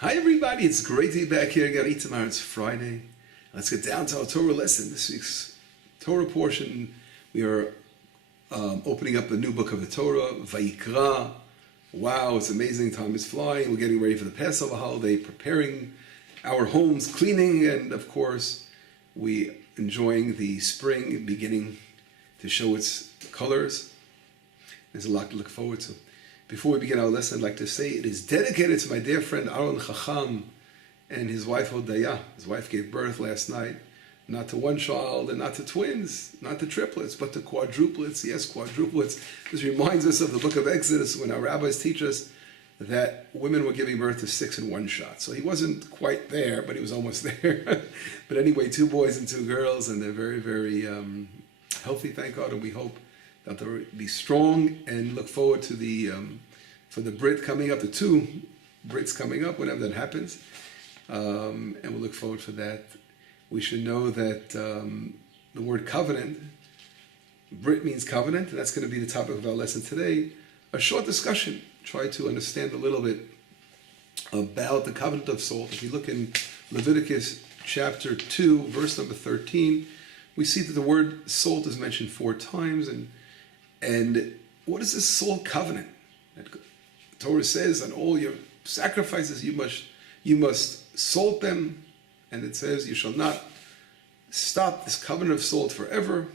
Hi everybody, it's great to be back here again. Tomorrow it's Friday. Let's get down to our Torah lesson. This week's Torah portion, we are opening up the new book of the Torah, Vayikrah. Wow, it's amazing. Time is flying. We're getting ready for the Passover holiday, preparing our homes, cleaning, and of course, we enjoying the spring beginning to show its colors. There's a lot to look forward to. Before we begin our lesson, I'd like to say it is dedicated to my dear friend Aaron Chacham and his wife Hodaya. His wife gave birth last night, not to one child and not to twins, not to triplets, but to quadruplets. Yes, quadruplets. This reminds us of the book of Exodus when our rabbis teach us that women were giving birth to 6 in one shot. So he wasn't quite there, but he was almost there. But anyway, 2 boys and 2 girls, and they're very, very healthy, thank God, and we hope that they'll be strong and look forward to the for the Brit coming up, the 2 Brits coming up, whenever that happens, and we'll look forward for that. We should know that the word covenant, Brit means covenant, and that's going to be the topic of our lesson today. A short discussion, try to understand a little bit about the covenant of salt. If you look in Leviticus chapter 2, verse number 13, we see that the word salt is mentioned 4 times, and what is this salt covenant? The Torah says on all your sacrifices you must salt them, and it says you shall not stop this covenant of salt forever.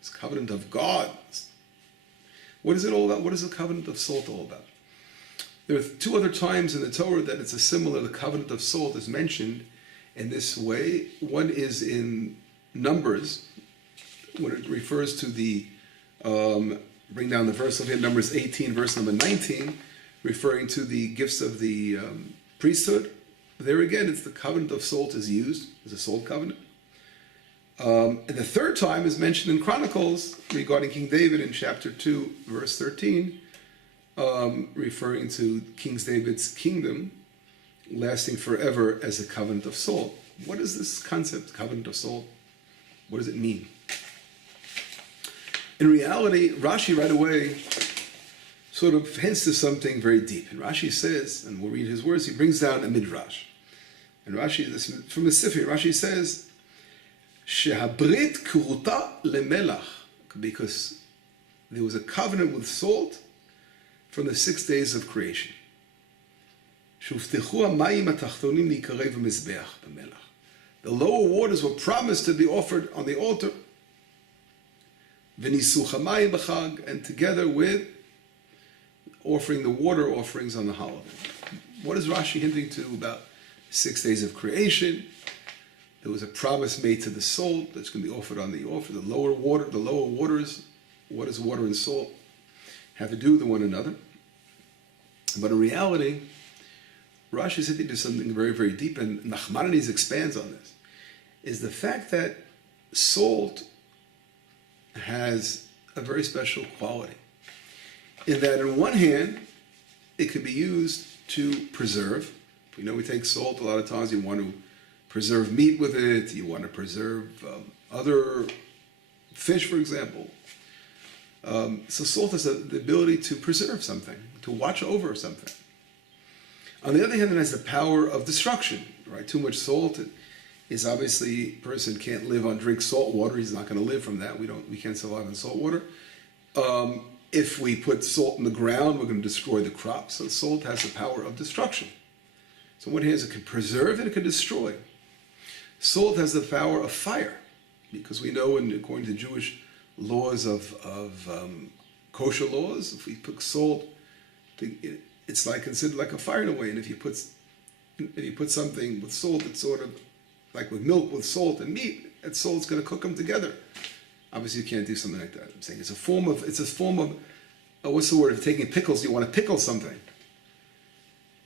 This covenant of God. What is it all about? What is the covenant of salt all about? There are 2 other times in the Torah that it's the covenant of salt is mentioned in this way. One is in Numbers, when it refers to the bring down the verse of here, Numbers 18, verse number 19, referring to the gifts of the priesthood. There again, it's the covenant of salt is used as a salt covenant. And the 3rd time is mentioned in Chronicles regarding King David in chapter 2, verse 13, referring to King David's kingdom lasting forever as a covenant of salt. What is this concept, covenant of salt? What does it mean? In reality, Rashi right away sort of hints to something very deep. And Rashi says, and we'll read his words, he brings down a midrash. And Rashi, this from the Sifri, Rashi says, Shehabrit kuruta lemelach, because there was a covenant with salt from the 6 days of creation. Shuftechu hamayim hatachtonim likarei v'mizbeach b'melach. The lower waters were promised to be offered on the altar. And together with offering the water offerings on the holiday. What is Rashi hinting to about 6 days of creation? There was a promise made to the salt that's going to be offered on the altar. The lower waters, what does water and salt have to do with one another? But in reality, Rashi is hinting to something very, very deep, and Nachmanides expands on this, is the fact that salt has a very special quality in that on one hand it can be used to preserve. We know we take salt a lot of times, you want to preserve meat with it, you want to preserve other fish, for example. So salt has the ability to preserve something, to watch over something. On the other hand, it has the power of destruction, right? Too much salt is obviously, a person can't live on drink salt water. He's not going to live from that. We can't survive on salt water. If we put salt in the ground, we're going to destroy the crops. So salt has the power of destruction. So what it is, it can preserve and it can destroy. Salt has the power of fire, because we know, according to Jewish laws of kosher laws, if we put salt, it's like considered like a fire in a way. And if you put something with salt, it's sort of like with milk, with salt and meat, that salt's going to cook them together. Obviously, you can't do something like that. I'm saying it's a form of what's the word? If you're taking pickles, you want to pickle something.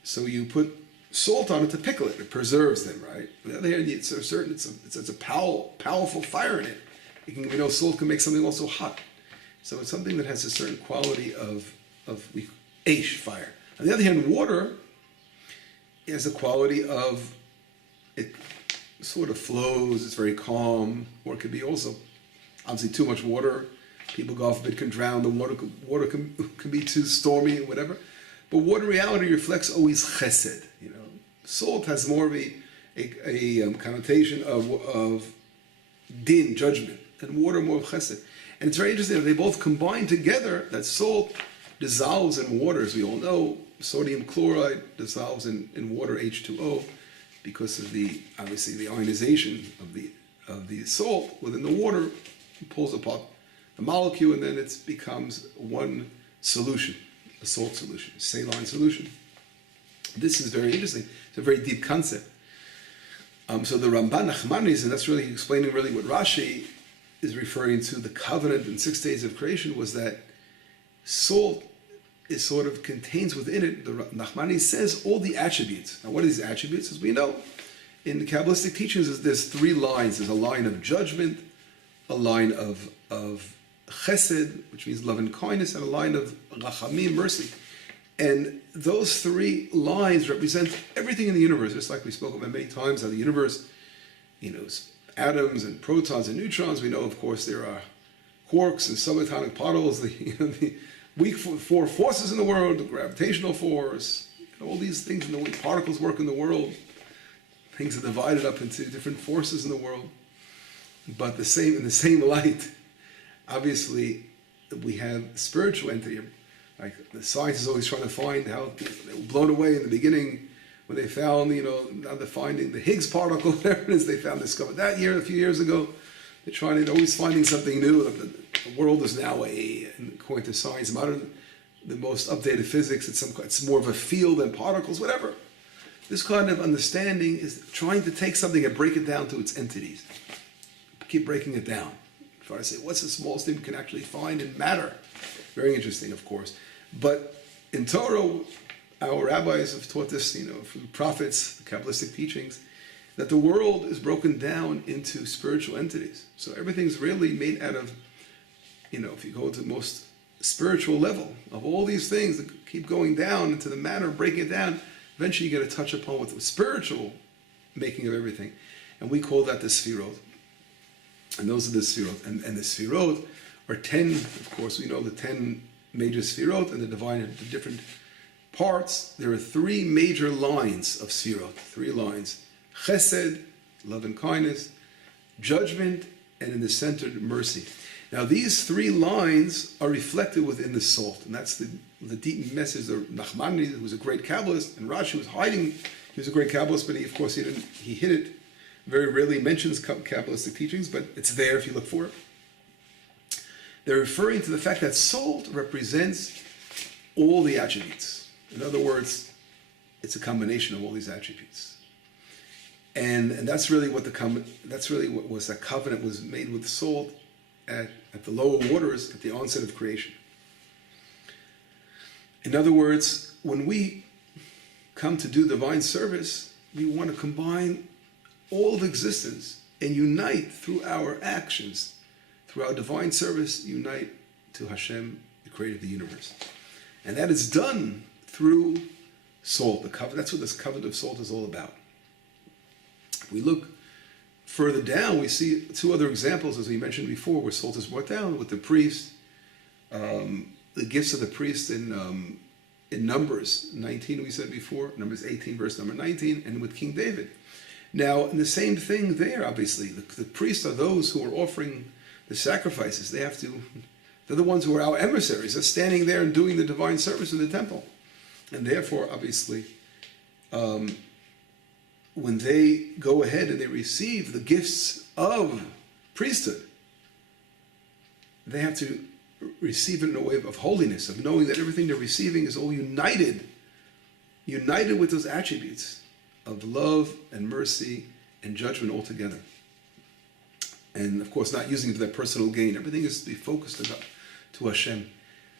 So you put salt on it to pickle it. It preserves them, right? On the other hand, it's a powerful fire in it. We know salt can make something also hot. So it's something that has a certain quality of fire. On the other hand, water has a quality of it. Sort of flows, it's very calm, or it could be also, obviously too much water, people, God forbid, can drown, the water can be too stormy and whatever. But water in reality reflects always chesed, Salt has more of a connotation of din, judgment, and water more of chesed. And it's very interesting that they both combine together, that salt dissolves in water, as we all know. Sodium chloride dissolves in water, H2O, because of obviously the ionization of the salt within the water. It pulls apart the molecule, and then it becomes one solution, a salt solution, a saline solution. This is very interesting. It's a very deep concept. So the Ramban Nachmanides, and that's really explaining really what Rashi is referring to, the covenant in 6 days of creation, was that salt is sort of contains within it, the Nachmanides says, all the attributes. Now what are these attributes? As we know, in the Kabbalistic teachings, there's 3 lines. There's a line of judgment, a line of chesed, which means love and kindness, and a line of rachamim, mercy. And those 3 lines represent everything in the universe, just like we spoke about many times, how the universe, atoms and protons and neutrons. We know, of course, there are quarks and subatomic particles, the weak 4 forces in the world, the gravitational force, all these things in the way particles work in the world. Things are divided up into different forces in the world. But in the same light, obviously, we have spiritual entity. Like the science is always trying to find how they were blown away in the beginning when they found, now they're finding the Higgs particle, whatever it is they discovered that a few years ago. They're always finding something new. The world is now according to science, the most updated physics, it's more of a field than particles, whatever. This kind of understanding is trying to take something and break it down to its entities. Keep breaking it down. Try to say, what's the smallest thing we can actually find in matter? Very interesting, of course. But in Torah, our rabbis have taught this, from the prophets, the Kabbalistic teachings, that the world is broken down into spiritual entities. So everything's really made out of, if you go to the most spiritual level of all these things that keep going down into the matter, breaking it down, eventually you get to touch upon with the spiritual making of everything. And we call that the Sfirot. And those are the Sfirot. And the Sfirot are 10, of course, we know the 10 major Sfirot, and they're divided into different parts. There are 3 major lines of Sfirot, 3 lines. Chesed, love and kindness, judgment, and in the center, mercy. Now these 3 lines are reflected within the salt, and that's the deep message of Nachmanides, who was a great Kabbalist, and Rashi was hiding. He was a great Kabbalist, but he hid it. Very rarely mentions Kabbalistic teachings, but it's there if you look for it. They're referring to the fact that salt represents all the attributes. In other words, it's a combination of all these attributes. And that's really what was that covenant was made with salt at the lower waters at the onset of creation. In other words, when we come to do divine service, we want to combine all of existence and unite through our actions, through our divine service, unite to Hashem, the creator of the universe. And that is done through salt, the covenant. That's what this covenant of salt is all about. If we look further down, we see 2 other examples, as we mentioned before, where salt is brought down with the priest, the gifts of the priest in Numbers 19, we said before, Numbers 18, verse number 19, and with King David. Now, in the same thing there, obviously, the priests are those who are offering the sacrifices. They're the ones who are our emissaries. They're standing there and doing the divine service in the temple. And therefore, obviously, when they go ahead and they receive the gifts of priesthood, they have to receive it in a way of holiness, of knowing that everything they're receiving is all united with those attributes of love and mercy and judgment all together. And of course, not using it for their personal gain. Everything is to be focused to Hashem.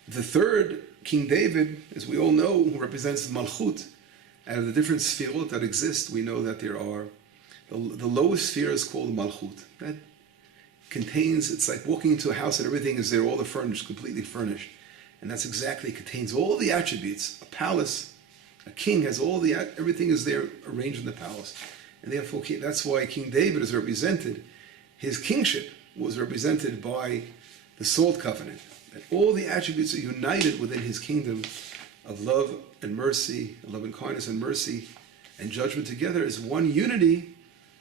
The third, King David, as we all know, who represents Malchut. Out of the different sfirot that exist, we know that there are, the lowest sphere is called Malchut. That contains, it's like walking into a house and everything is there, all the furnished, completely furnished. And that's exactly, contains all the attributes. A palace, a king has everything is there arranged in the palace. And therefore, that's why King David is represented, his kingship was represented by the salt covenant. That all the attributes are united within his kingdom of love and mercy, love and kindness and mercy and judgment together as one unity,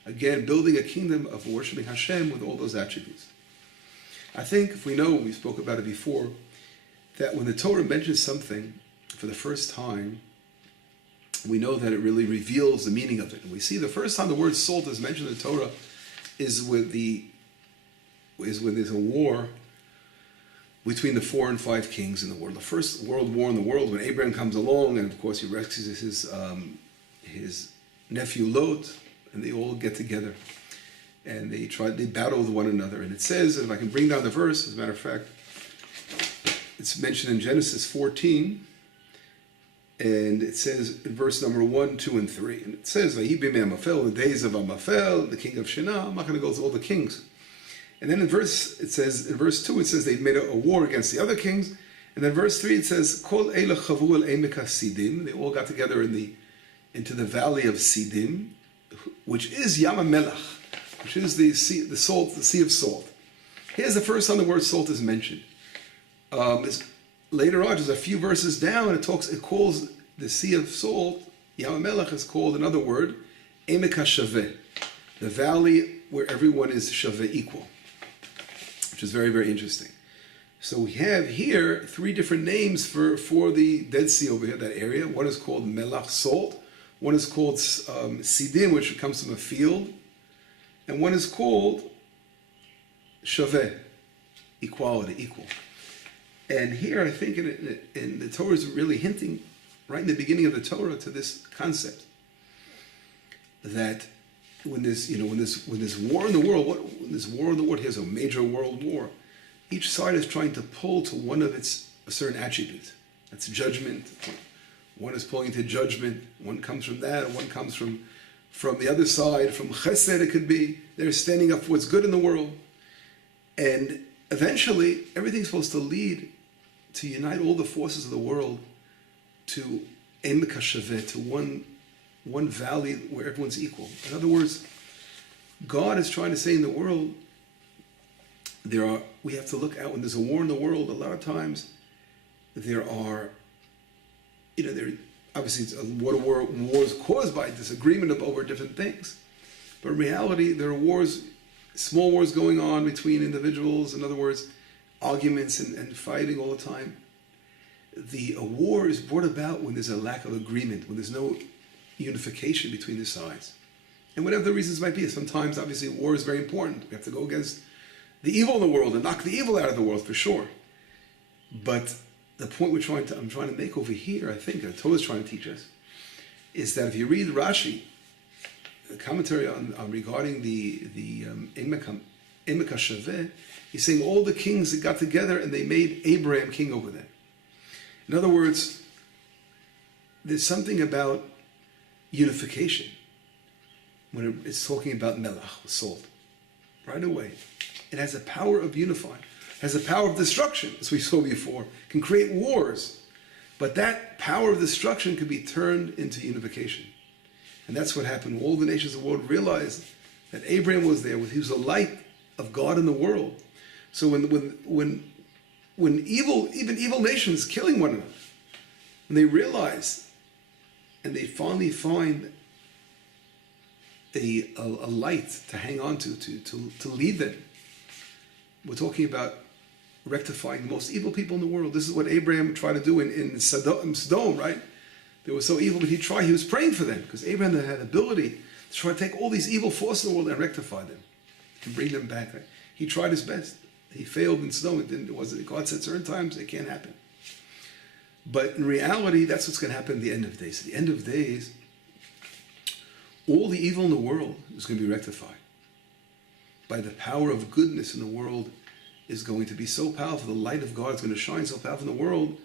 again, building a kingdom of worshiping Hashem with all those attributes. I think if we know, we spoke about it before, that when the Torah mentions something for the first time, we know that it really reveals the meaning of it. And we see the first time the word salt is mentioned in the Torah is when there's a war between the 4 and 5 kings in the world. The first world war in the world, when Abraham comes along, and of course he rescues his nephew Lot, and they all get together. And they battle with one another. And it says, and if I can bring down the verse, as a matter of fact, it's mentioned in Genesis 14, and it says in verse number 1, 2, and 3. And it says, Vayibi Amafel, the days of Amafel, the king of Shinar. I'm not going to go through all the kings. And then in verse 2, it says they made a war against the other kings. And then verse 3, it says, Kol Eila Chavu El Emeka Sidim. They all got together into the valley of Sidim, which is Yam HaMelach, which is the sea of salt. Here's the first time the word salt is mentioned. Later on, just a few verses down, it calls the sea of salt, Yam HaMelach is called another word, Emek HaShaveh, the valley where everyone is shaveh, equal, which is very, very interesting. So we have here 3 different names for the Dead Sea over here, that area. One is called Melach, salt. One is called Sidim, which comes from a field. And one is called Shaveh, equality, equal. And here I think in the Torah is really hinting right in the beginning of the Torah to this concept that when this war in the world, here's a major world war. Each side is trying to pull to one of a certain attribute. That's judgment. One is pulling to judgment. One comes from that, and one comes from the other side, from chesed it could be. They're standing up for what's good in the world. And eventually, everything's supposed to lead to unite all the forces of the world to Emek HaShaveh, to one valley where everyone's equal. In other words, God is trying to say in the world, we have to look out when there's a war in the world. A lot of times, there are, obviously it's wars caused by disagreement over different things. But in reality, there are wars, small wars going on between individuals. In other words, arguments and fighting all the time. A war is brought about when there's a lack of agreement, when there's no unification between the sides. And whatever the reasons might be, sometimes obviously war is very important. We have to go against the evil in the world and knock the evil out of the world for sure. But the point I'm trying to make over here, I think, the Torah is trying to teach us, is that if you read Rashi, the commentary on regarding the Emek HaShaveh, he's saying all the kings that got together and they made Abraham king over them. In other words, there's something about unification when it's talking about melach, salt. Right away, it has a power of unifying, has a power of destruction, as we saw before, can create wars. But that power of destruction can be turned into unification. And that's what happened. All the nations of the world realized that Abraham was there. He was the light of God in the world. So when even evil nations killing one another, when they realize and they finally find a light to hang on to lead them. We're talking about rectifying the most evil people in the world. This is what Abraham tried to do in Sodom, right? They were so evil, but he was praying for them, because Abraham had the ability to try to take all these evil forces in the world and rectify them and bring them back. Right? He tried his best. He failed in Sodom. God said certain times it can't happen. But in reality, that's what's going to happen at the end of days. At the end of days, all the evil in the world is going to be rectified. By the power of goodness in the world is going to be so powerful, the light of God is going to shine so powerful in the world,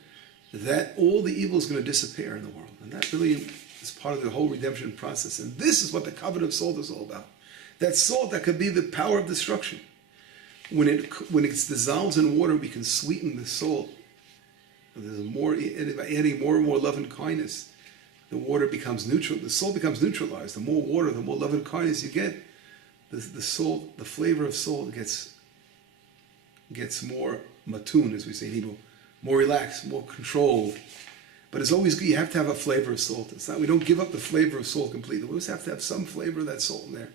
that all the evil is going to disappear in the world. And that really is part of the whole redemption process. And this is what the covenant of salt is all about. That salt that could be the power of destruction. When it dissolves in water, we can sweeten the salt. There's by adding more and more love and kindness, the water becomes neutral. The salt becomes neutralized. The more water, the more love and kindness you get. The salt, the flavor of salt gets more matun, as we say in Hebrew, more relaxed, more controlled. But it's always good. You have to have a flavor of salt. It's not, we don't give up the flavor of salt completely. We always have to have some flavor of that salt in there,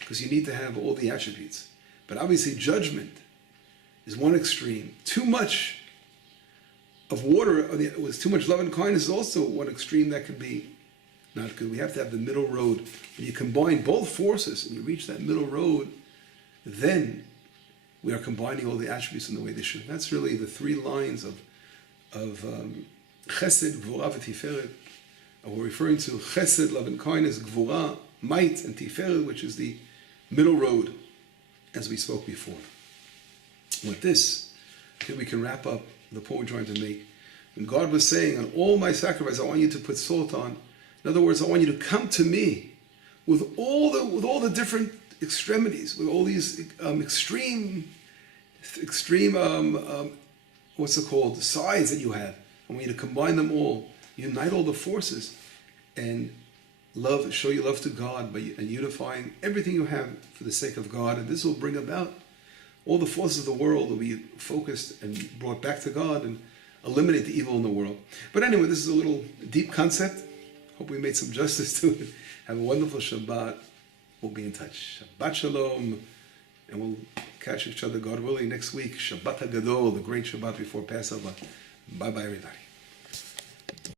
because you need to have all the attributes. But obviously judgment is one extreme. Too much of water, with too much love and kindness, is also one extreme that could be not good. We have to have the middle road. When you combine both forces and you reach that middle road, then we are combining all the attributes in the way they should. That's really the three lines of Chesed, Gvura, Tiferet. We're referring to Chesed, love and kindness, Gvura, might, and Tiferet, which is the middle road, as we spoke before. With this, I think we can wrap up the point we're trying to make. When God was saying, on all my sacrifice, I want you to put salt on. In other words, I want you to come to me with all the different extremities, with all these extreme, what's it called, sides that you have. I want you to combine them all, unite all the forces, and love, show your love to God and unifying everything you have for the sake of God. And this will bring about all the forces of the world will be focused and brought back to God and eliminate the evil in the world. But anyway, this is a little deep concept. Hope we made some justice to it. Have a wonderful Shabbat. We'll be in touch. Shabbat Shalom. And we'll catch each other, God willing, next week. Shabbat HaGadol, the great Shabbat before Passover. Bye-bye, everybody.